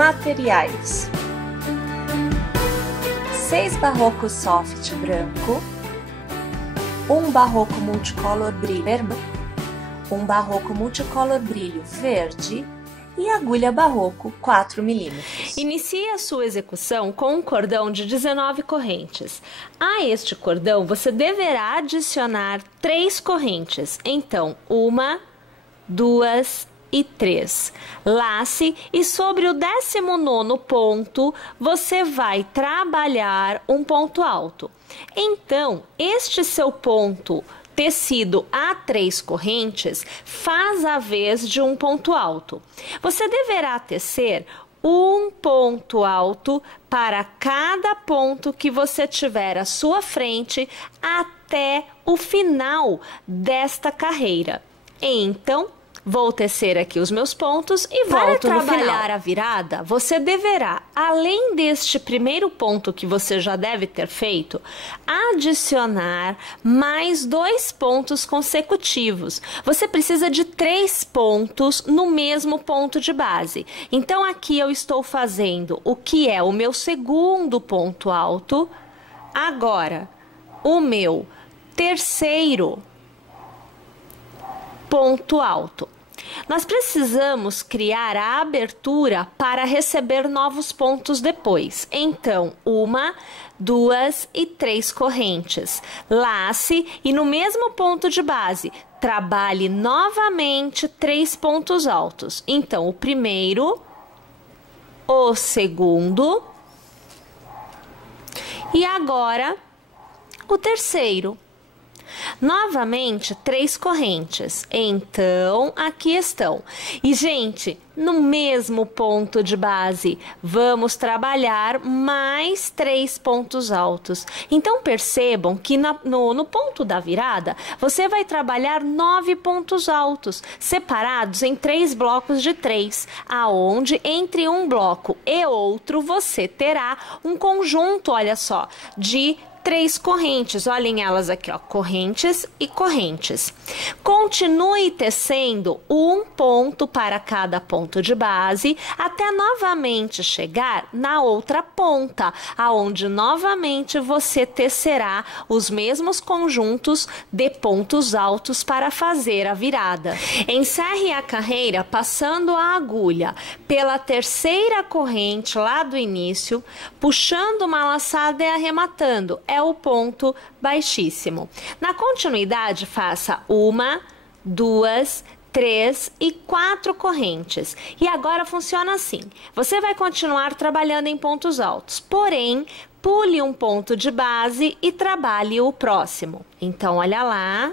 Materiais: 6 barrocos soft branco, 1 barroco multicolor brilho vermelho, 1 barroco multicolor brilho verde e agulha barroco 4 mm. Inicie a sua execução com um cordão de 19 correntes. A este cordão você deverá adicionar 3 correntes. Então, 1, 2 e 3. Lace e sobre o 19º ponto você vai trabalhar um ponto alto. Então, este seu ponto tecido a 3 correntes faz a vez de um ponto alto. Você deverá tecer um ponto alto para cada ponto que você tiver à sua frente até o final desta carreira. Então, vou tecer aqui os meus pontos e volto no final. Para trabalhar a virada, você deverá, além deste primeiro ponto que você já deve ter feito, adicionar mais 2 pontos consecutivos. Você precisa de 3 pontos no mesmo ponto de base. Então, aqui eu estou fazendo o que é o meu segundo ponto alto. Agora, o meu terceiro ponto alto. Nós precisamos criar a abertura para receber novos pontos depois. Então, 1, 2 e 3 correntes. Lace e no mesmo ponto de base, trabalhe novamente 3 pontos altos. Então, o primeiro, o segundo e agora o terceiro. Novamente, 3 correntes. Então, aqui estão. E, gente, no mesmo ponto de base, vamos trabalhar mais 3 pontos altos. Então, percebam que no ponto da virada, você vai trabalhar 9 pontos altos, separados em 3 blocos de 3, aonde entre um bloco e outro, você terá um conjunto, olha só, de 3 correntes, olhem elas aqui, ó, correntes e correntes. Continue tecendo um ponto para cada ponto de base, até novamente chegar na outra ponta, aonde novamente você tecerá os mesmos conjuntos de pontos altos para fazer a virada. Encerre a carreira passando a agulha pela terceira corrente lá do início, puxando uma laçada e arrematando. É o ponto baixíssimo. Na continuidade, faça 1, 2, 3 e 4 correntes. E agora funciona assim. Você vai continuar trabalhando em pontos altos, porém, pule um ponto de base e trabalhe o próximo. Então, olha lá.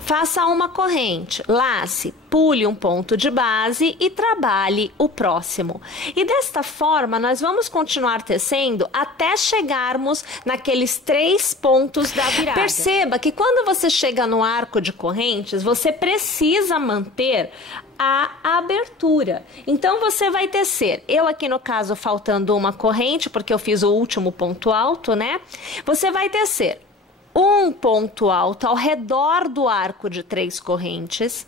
Faça uma corrente, lace, pule um ponto de base e trabalhe o próximo. E desta forma, nós vamos continuar tecendo até chegarmos naqueles 3 pontos da virada. Perceba que quando você chega no arco de correntes, você precisa manter a abertura. Então, você vai tecer, eu aqui no caso faltando uma corrente, porque eu fiz o último ponto alto, né? Você vai tecer um ponto alto ao redor do arco de 3 correntes,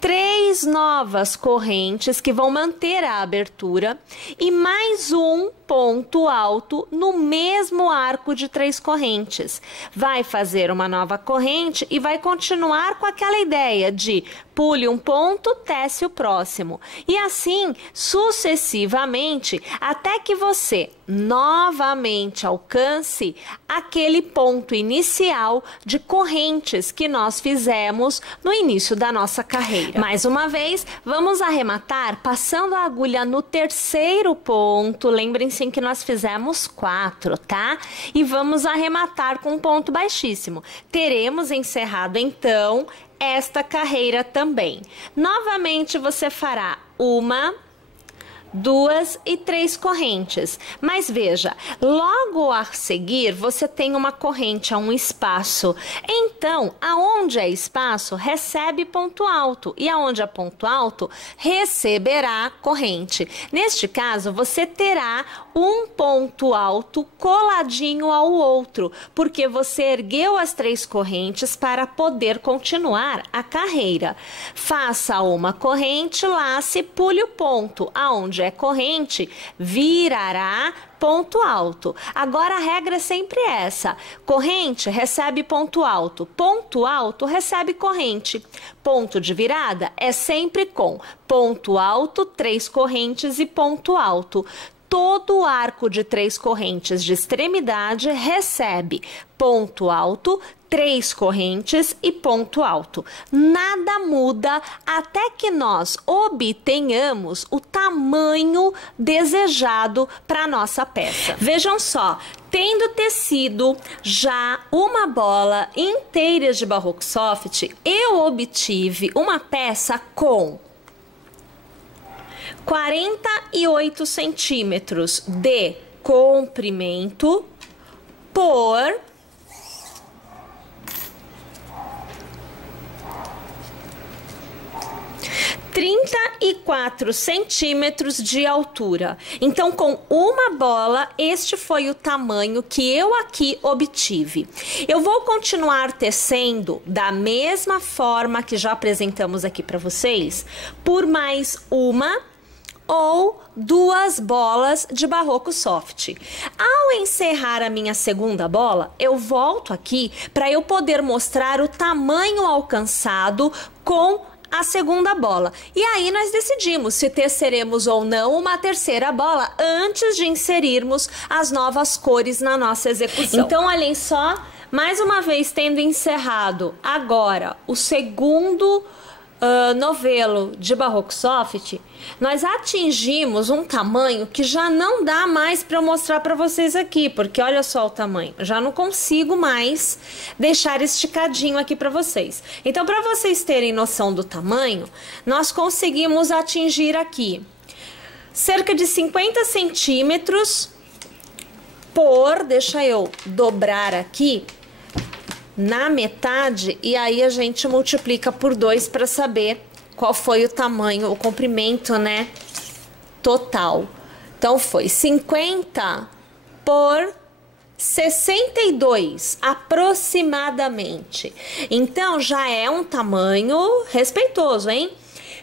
3 novas correntes que vão manter a abertura e mais um ponto alto no mesmo arco de 3 correntes. Vai fazer uma nova corrente e vai continuar com aquela ideia de pule um ponto, tece o próximo. E assim, sucessivamente, até que você novamente alcance aquele ponto inicial de correntes que nós fizemos no início da nossa carreira. Mais uma vez, vamos arrematar passando a agulha no terceiro ponto. Lembrem-se que nós fizemos 4, tá? E vamos arrematar com um ponto baixíssimo. Teremos encerrado, então, esta carreira também. Novamente, você fará 1, 2 e 3 correntes. Mas veja, logo a seguir você tem uma corrente, um espaço. Então, aonde é espaço, recebe ponto alto. E aonde é ponto alto, receberá corrente. Neste caso, você terá um ponto alto coladinho ao outro, porque você ergueu as 3 correntes para poder continuar a carreira. Faça uma corrente, lace, pule o ponto. Aonde é corrente, virará ponto alto. Agora a regra é sempre essa: corrente recebe ponto alto recebe corrente. Ponto de virada é sempre com ponto alto, 3 correntes e ponto alto. Todo arco de 3 correntes de extremidade recebe ponto alto, 3 correntes e ponto alto. Nada muda até que nós obtenhamos o tamanho desejado para nossa peça. Vejam só, tendo tecido já uma bola inteira de Barroco Soft, eu obtive uma peça com 48 centímetros de comprimento por 34 centímetros de altura. Então, com uma bola, este foi o tamanho que eu aqui obtive. Eu vou continuar tecendo da mesma forma que já apresentamos aqui para vocês, por mais uma ou 2 bolas de Barroco Soft. Ao encerrar a minha segunda bola, eu volto aqui para eu poder mostrar o tamanho alcançado com a segunda bola. E aí nós decidimos se teceremos ou não uma terceira bola antes de inserirmos as novas cores na nossa execução. Então, olhem só, mais uma vez tendo encerrado agora o segundo novelo de Barroco Soft, nós atingimos um tamanho que já não dá mais para eu mostrar para vocês aqui, porque olha só o tamanho, já não consigo mais deixar esticadinho aqui para vocês. Então, para vocês terem noção do tamanho, nós conseguimos atingir aqui cerca de 50 centímetros por, deixa eu dobrar aqui, na metade, e aí a gente multiplica por 2 para saber qual foi o tamanho, o comprimento, né, total. Então, foi 50 por 62, aproximadamente. Então, já é um tamanho respeitoso, hein?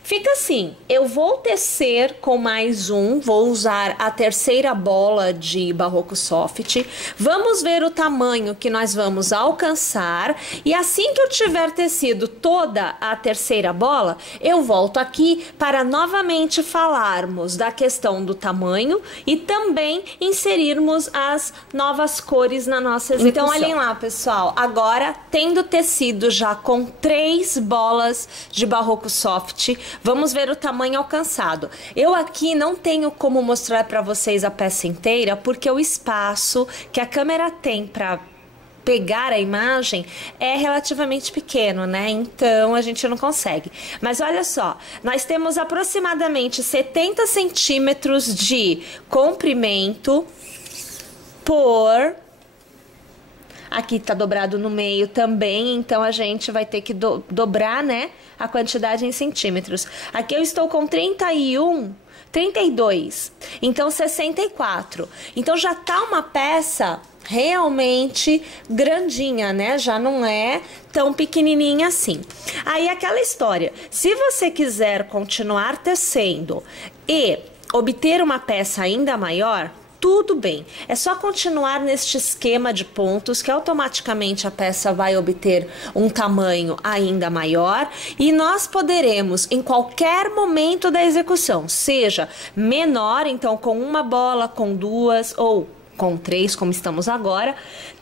Fica assim, eu vou tecer com mais um, vou usar a terceira bola de Barroco Soft. Vamos ver o tamanho que nós vamos alcançar. E assim que eu tiver tecido toda a terceira bola, eu volto aqui para novamente falarmos da questão do tamanho e também inserirmos as novas cores na nossa execução. Então, olhem lá, pessoal. Agora, tendo tecido já com 3 bolas de Barroco Soft, vamos ver o tamanho alcançado. Eu aqui não tenho como mostrar para vocês a peça inteira, porque o espaço que a câmera tem para pegar a imagem é relativamente pequeno, né? Então a gente não consegue. Mas olha só, nós temos aproximadamente 70 centímetros de comprimento por... Aqui tá dobrado no meio também, então a gente vai ter que dobrar, né, a quantidade em centímetros. Aqui eu estou com 32, então 64. Então já tá uma peça realmente grandinha, né? Já não é tão pequenininha assim. Aí aquela história, se você quiser continuar tecendo e obter uma peça ainda maior, tudo bem, é só continuar neste esquema de pontos que automaticamente a peça vai obter um tamanho ainda maior e nós poderemos em qualquer momento da execução, seja menor, então com uma bola, com 2 ou com 3, como estamos agora,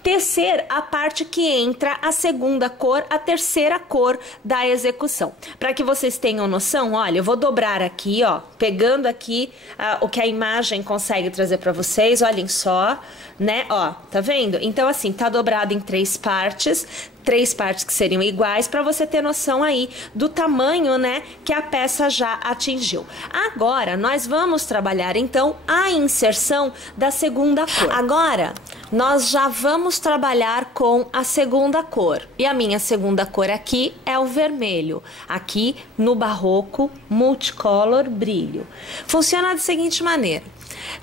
tecer a parte que entra a segunda cor, a terceira cor da execução. Para que vocês tenham noção, olha, eu vou dobrar aqui, ó, pegando aqui o que a imagem consegue trazer para vocês, olhem só, né, ó, tá vendo? Então, assim, tá dobrado em três partes que seriam iguais, para você ter noção aí do tamanho, né, que a peça já atingiu. Agora, nós vamos trabalhar, então, a inserção da segunda cor. Agora, nós já vamos trabalhar com a segunda cor. E a minha segunda cor aqui é o vermelho, aqui no Barroco Multicolor Brilho. Funciona da seguinte maneira: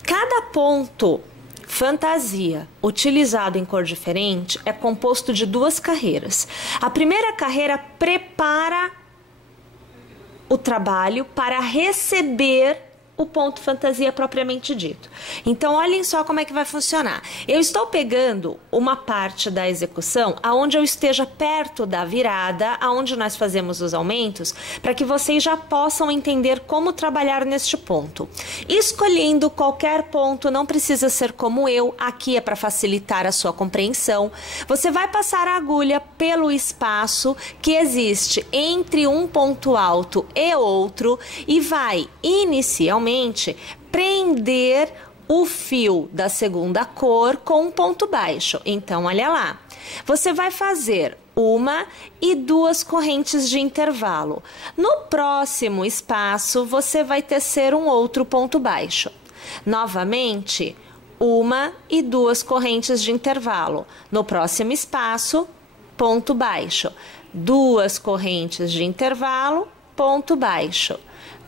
cada ponto fantasia utilizado em cor diferente é composto de duas carreiras. A primeira carreira prepara o trabalho para receber o ponto fantasia propriamente dito. Então, olhem só como é que vai funcionar. Eu estou pegando uma parte da execução aonde eu esteja perto da virada, aonde nós fazemos os aumentos, para que vocês já possam entender como trabalhar neste ponto. Escolhendo qualquer ponto, não precisa ser como eu, aqui é para facilitar a sua compreensão. Você vai passar a agulha pelo espaço que existe entre um ponto alto e outro e vai inicialmente prender o fio da segunda cor com um ponto baixo. Então, olha lá. Você vai fazer uma e duas correntes de intervalo. No próximo espaço, você vai tecer um outro ponto baixo. Novamente, uma e duas correntes de intervalo. No próximo espaço, ponto baixo. Duas correntes de intervalo, ponto baixo.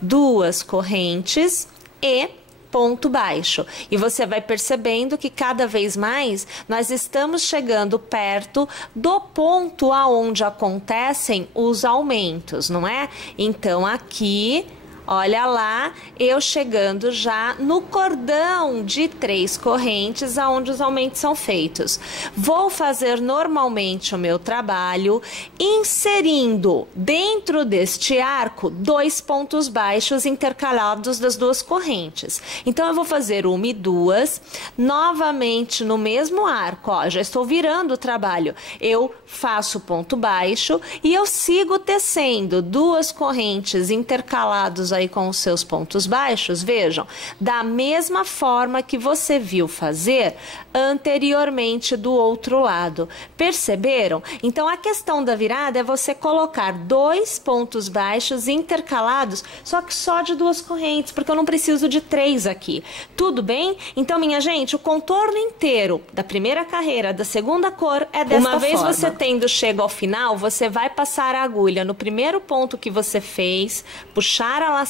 Duas correntes e ponto baixo. E você vai percebendo que cada vez mais nós estamos chegando perto do ponto aonde acontecem os aumentos, não é? Então aqui, olha lá, eu chegando já no cordão de 3 correntes aonde os aumentos são feitos. Vou fazer normalmente o meu trabalho inserindo dentro deste arco 2 pontos baixos intercalados das 2 correntes. Então, eu vou fazer 1 e 2, novamente no mesmo arco, ó, já estou virando o trabalho. Eu faço ponto baixo e eu sigo tecendo 2 correntes intercalados aí com os seus pontos baixos, vejam, da mesma forma que você viu fazer anteriormente do outro lado. Perceberam? Então, a questão da virada é você colocar 2 pontos baixos intercalados, só que só de 2 correntes, porque eu não preciso de 3 aqui. Tudo bem? Então, minha gente, o contorno inteiro da primeira carreira, da segunda cor, é desta forma. Uma vez você tendo chego ao final, você vai passar a agulha no primeiro ponto que você fez, puxar a laçada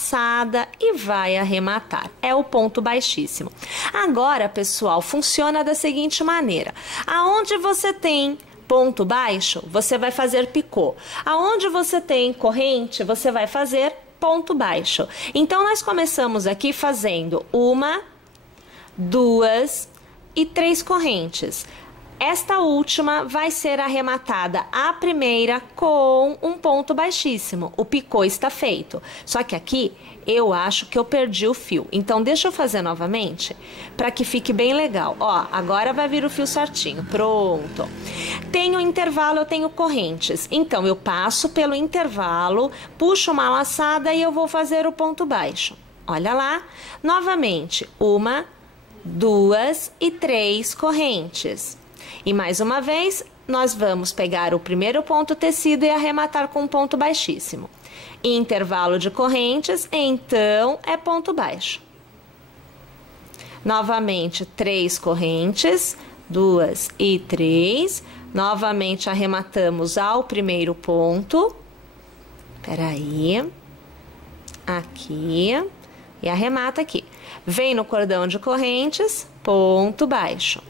e vai arrematar. É o ponto baixíssimo. Agora, pessoal, funciona da seguinte maneira. Aonde você tem ponto baixo, você vai fazer picô. Aonde você tem corrente, você vai fazer ponto baixo. Então, nós começamos aqui fazendo 1, 2 e 3 correntes. Esta última vai ser arrematada a primeira com um ponto baixíssimo. O picô está feito. Só que aqui eu acho que eu perdi o fio. Então, deixa eu fazer novamente para que fique bem legal. Ó, agora vai vir o fio certinho. Pronto. Tenho intervalo, eu tenho correntes. Então, eu passo pelo intervalo, puxo uma laçada e eu vou fazer o ponto baixo. Olha lá. Novamente, 1, 2 e 3 correntes. E mais uma vez, nós vamos pegar o primeiro ponto tecido e arrematar com um ponto baixíssimo. Intervalo de correntes, então, é ponto baixo. Novamente, 3 correntes, 2 e 3. Novamente, arrematamos ao primeiro ponto. Peraí. Aqui. E arremata aqui. Vem no cordão de correntes, ponto baixo.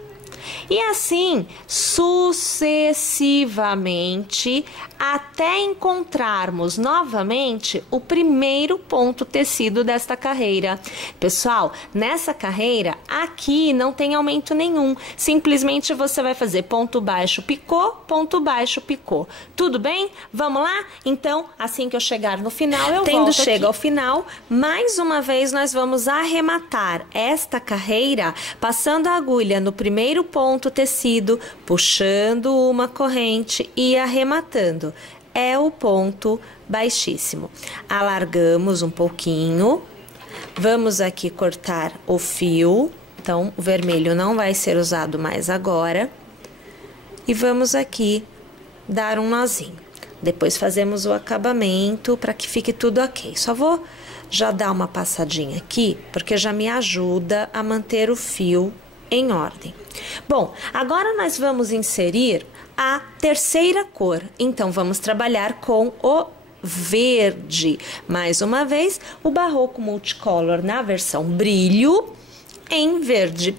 E assim, sucessivamente, até encontrarmos novamente o primeiro ponto tecido desta carreira. Pessoal, nessa carreira, aqui não tem aumento nenhum. Simplesmente você vai fazer ponto baixo, picô, ponto baixo, picô. Tudo bem? Vamos lá? Então, assim que eu chegar no final, eu volto aqui. Tendo chego ao final, mais uma vez nós vamos arrematar esta carreira, passando a agulha no primeiro ponto tecido, puxando uma corrente e arrematando. É o ponto baixíssimo. Alargamos um pouquinho. Vamos aqui cortar o fio. Então, o vermelho não vai ser usado mais agora. E vamos aqui dar um nozinho. Depois fazemos o acabamento para que fique tudo ok. Só vou já dar uma passadinha aqui, porque já me ajuda a manter o fio em ordem. Bom, agora nós vamos inserir a terceira cor. Então, vamos trabalhar com o verde. Mais uma vez, o Barroco Multicolor na versão brilho em verde.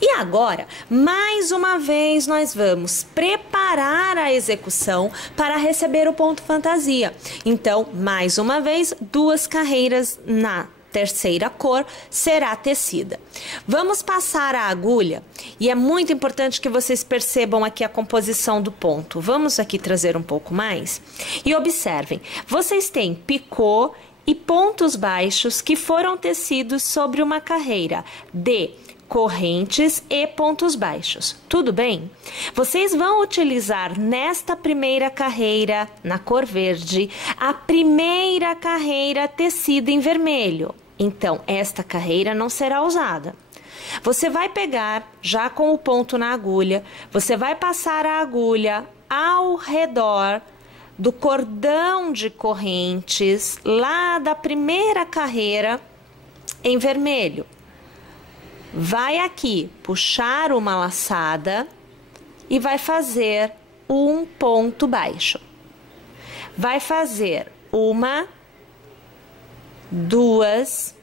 E agora, mais uma vez, nós vamos preparar a execução para receber o ponto fantasia. Então, mais uma vez, 2 carreiras na terceira cor será tecida. Vamos passar a agulha e é muito importante que vocês percebam aqui a composição do ponto. Vamos aqui trazer um pouco mais e observem. Vocês têm picô e pontos baixos que foram tecidos sobre uma carreira de correntes e pontos baixos. Tudo bem? Vocês vão utilizar nesta primeira carreira, na cor verde, a primeira carreira tecida em vermelho. Então, esta carreira não será usada. Você vai pegar, já com o ponto na agulha, você vai passar a agulha ao redor do cordão de correntes, lá da primeira carreira em vermelho. Vai aqui puxar uma laçada e vai fazer um ponto baixo. Vai fazer 1, 2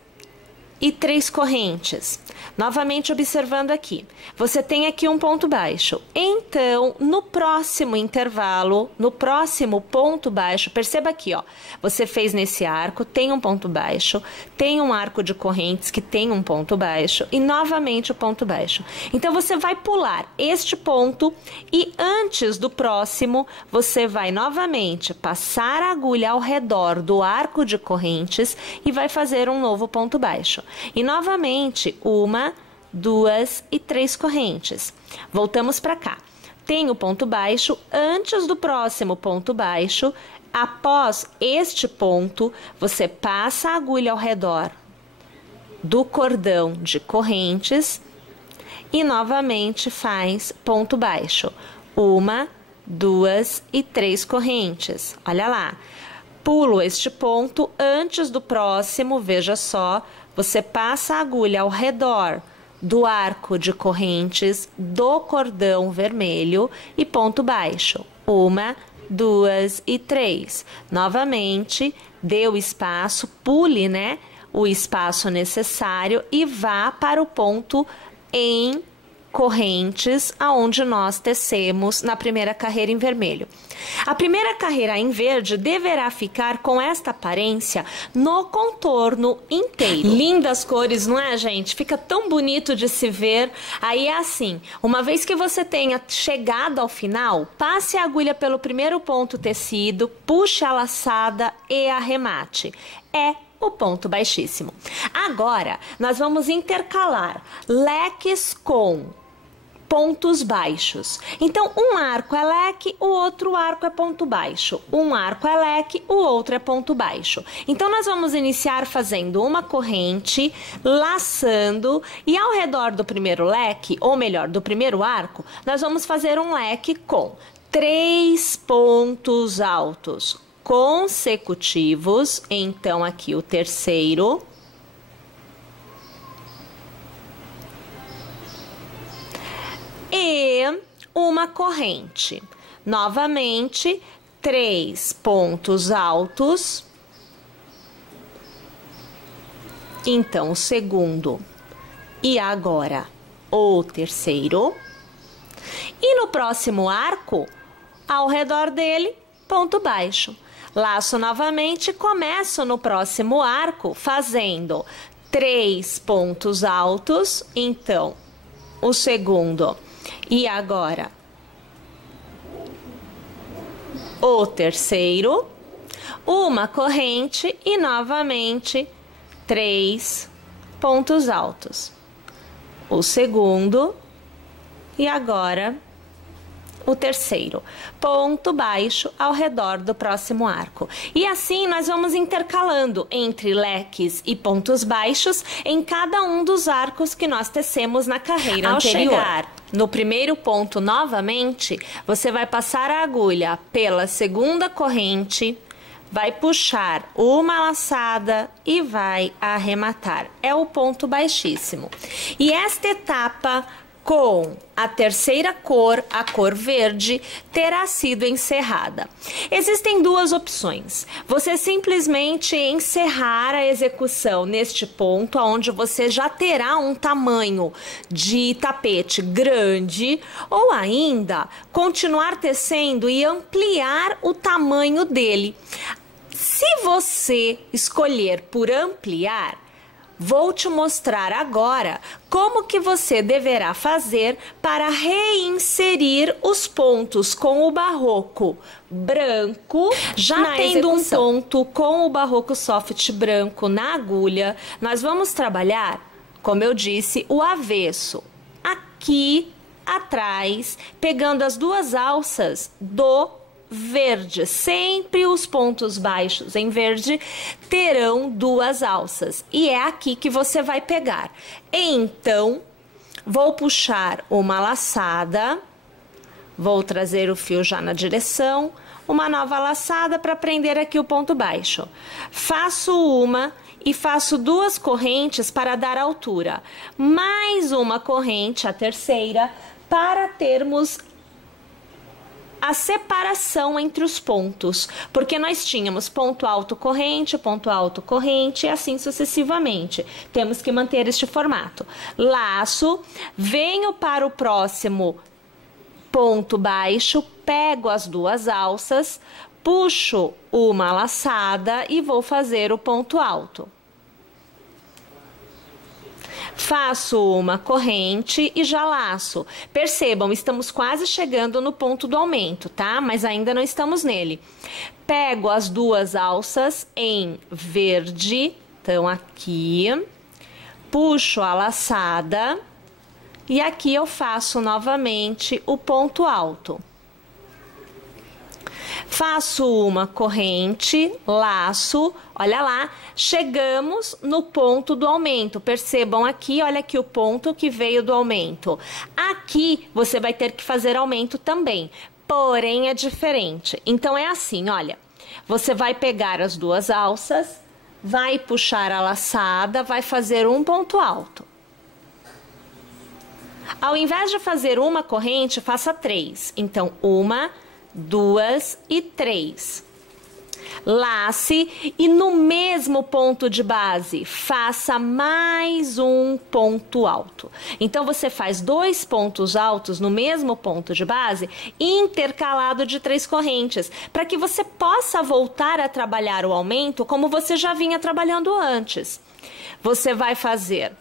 e 3 correntes. Novamente observando aqui, você tem aqui um ponto baixo. Então, no próximo intervalo, no próximo ponto baixo, perceba aqui, ó, você fez nesse arco, tem um ponto baixo, tem um arco de correntes que tem um ponto baixo e novamente o ponto baixo. Então, você vai pular este ponto e antes do próximo, você vai novamente passar a agulha ao redor do arco de correntes e vai fazer um novo ponto baixo. E novamente, 1, 2 e 3 correntes. Voltamos para cá. Tem o ponto baixo antes do próximo ponto baixo. Após este ponto, você passa a agulha ao redor do cordão de correntes e novamente faz ponto baixo. 1, 2 e 3 correntes. Olha lá. Pulo este ponto antes do próximo, veja só, você passa a agulha ao redor do arco de correntes do cordão vermelho e ponto baixo. 1, 2 e 3. Novamente, dê o espaço, pule, né, o espaço necessário e vá para o ponto em correntes aonde nós tecemos na primeira carreira em vermelho. A primeira carreira em verde deverá ficar com esta aparência no contorno inteiro. Lindas cores, não é, gente? Fica tão bonito de se ver. Aí é assim, uma vez que você tenha chegado ao final, passe a agulha pelo primeiro ponto tecido, puxe a laçada e arremate. É o ponto baixíssimo. Agora, nós vamos intercalar leques com pontos baixos. Então, um arco é leque, o outro arco é ponto baixo. Um arco é leque, o outro é ponto baixo. Então, nós vamos iniciar fazendo uma corrente, laçando, e ao redor do primeiro leque, ou melhor, do primeiro arco, nós vamos fazer um leque com 3 pontos altos consecutivos. Então, aqui o terceiro. E uma corrente. Novamente, 3 pontos altos. Então, o segundo. E agora, o terceiro. E no próximo arco, ao redor dele, ponto baixo. Laço novamente e começo no próximo arco fazendo 3 pontos altos. Então, o segundo. E agora, o terceiro, uma corrente e novamente 3 pontos altos. O segundo E agora o terceiro, ponto baixo ao redor do próximo arco. E assim nós vamos intercalando entre leques e pontos baixos em cada um dos arcos que nós tecemos na carreira anterior. Ao chegar no primeiro ponto novamente, você vai passar a agulha pela segunda corrente, vai puxar uma laçada e vai arrematar. É o ponto baixíssimo. E esta etapa com a terceira cor, a cor verde, terá sido encerrada. Existem duas opções. Você simplesmente encerrar a execução neste ponto, onde você já terá um tamanho de tapete grande, ou ainda continuar tecendo e ampliar o tamanho dele. Se você escolher por ampliar, vou te mostrar agora como que você deverá fazer para reinserir os pontos com o barroco branco. Já tendo um ponto com o barroco soft branco na agulha, nós vamos trabalhar, como eu disse, o avesso. Aqui atrás, pegando as duas alças do verde, sempre os pontos baixos em verde terão duas alças e é aqui que você vai pegar. Então, vou puxar uma laçada, vou trazer o fio já na direção, uma nova laçada para prender aqui o ponto baixo. Faço uma e faço duas correntes para dar altura, mais uma corrente, a terceira, para termos a separação entre os pontos, porque nós tínhamos ponto alto corrente e assim sucessivamente. Temos que manter este formato. Laço, venho para o próximo ponto baixo, pego as duas alças, puxo uma laçada e vou fazer o ponto alto. Faço uma corrente e já laço. Percebam, estamos quase chegando no ponto do aumento, tá? Mas ainda não estamos nele. Pego as duas alças em verde, então aqui, puxo a laçada e aqui eu faço novamente o ponto alto. Faço uma corrente, laço, olha lá, chegamos no ponto do aumento. Percebam aqui, olha aqui o ponto que veio do aumento. Aqui você vai ter que fazer aumento também, porém é diferente. Então é assim, olha, você vai pegar as duas alças, vai puxar a laçada, vai fazer um ponto alto. Ao invés de fazer uma corrente, faça três. Então, uma, duas e três. Lace e no mesmo ponto de base faça mais um ponto alto. Então você faz dois pontos altos no mesmo ponto de base intercalado de três correntes, para que você possa voltar a trabalhar o aumento como você já vinha trabalhando antes. Você vai fazer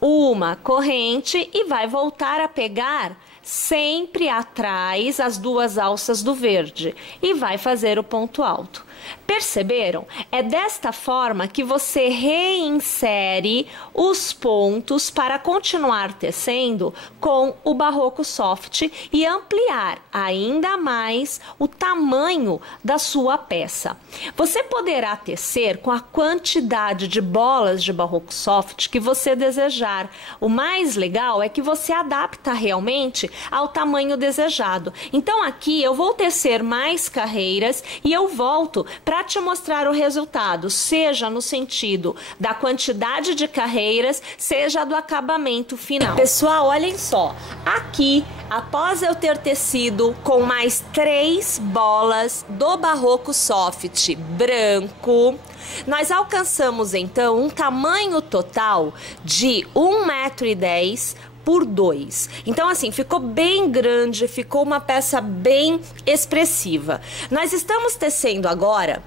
uma corrente e vai voltar a pegar sempre atrás as duas alças do verde e vai fazer o ponto alto. Perceberam? É desta forma que você reinsere os pontos para continuar tecendo com o barroco soft e ampliar ainda mais o tamanho da sua peça. Você poderá tecer com a quantidade de bolas de barroco soft que você desejar. O mais legal é que você adapta realmente ao tamanho desejado. Então aqui eu vou tecer mais carreiras e eu volto para te mostrar o resultado, seja no sentido da quantidade de carreiras, seja do acabamento final. Pessoal, olhem só, aqui, após eu ter tecido com mais 3 bolas do barroco soft branco, nós alcançamos então um tamanho total de 1,10 m por 2. Então assim, ficou bem grande, ficou uma peça bem expressiva. Nós estamos tecendo agora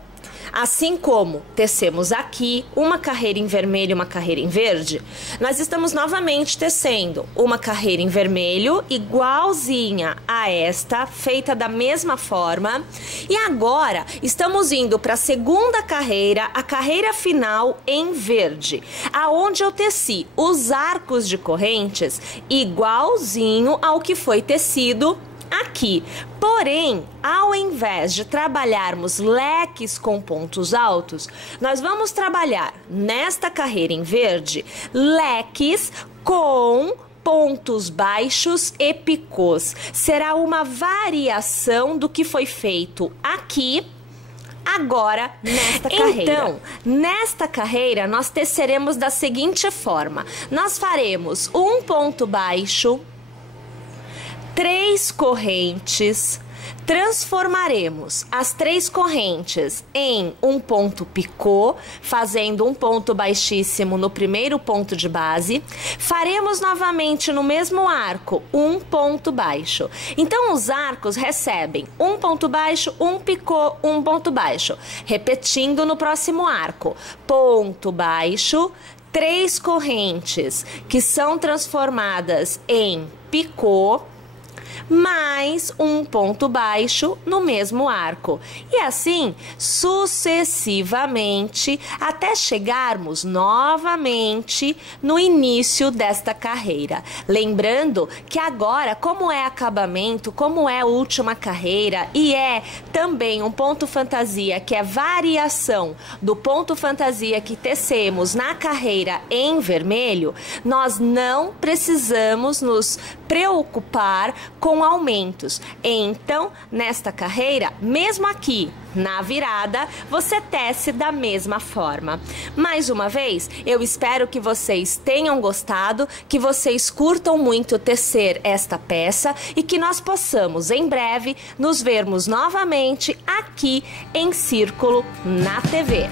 Assim como tecemos aqui uma carreira em vermelho e uma carreira em verde, nós estamos novamente tecendo uma carreira em vermelho igualzinha a esta, feita da mesma forma. E agora estamos indo para a segunda carreira, a carreira final em verde, aonde eu teci os arcos de correntes igualzinho ao que foi tecido aqui. Porém, ao invés de trabalharmos leques com pontos altos, nós vamos trabalhar nesta carreira em verde leques com pontos baixos e picôs. Será uma variação do que foi feito aqui agora nesta carreira. Então, nesta carreira nós teceremos da seguinte forma: nós faremos um ponto baixo, 3 correntes, transformaremos as 3 correntes em um ponto picô, fazendo um ponto baixíssimo no primeiro ponto de base. Faremos novamente no mesmo arco um ponto baixo. Então, os arcos recebem um ponto baixo, um picô, um ponto baixo. Repetindo no próximo arco: ponto baixo, 3 correntes que são transformadas em picô, mais um ponto baixo no mesmo arco. E assim sucessivamente até chegarmos novamente no início desta carreira. Lembrando que agora, como é acabamento, como é a última carreira e é também um ponto fantasia, que é variação do ponto fantasia que tecemos na carreira em vermelho, nós não precisamos nos preocupar com aumentos. Então, nesta carreira, mesmo aqui na virada, você tece da mesma forma. Mais uma vez, eu espero que vocês tenham gostado, que vocês curtam muito tecer esta peça e que nós possamos em breve nos vermos novamente aqui em Círculo na TV.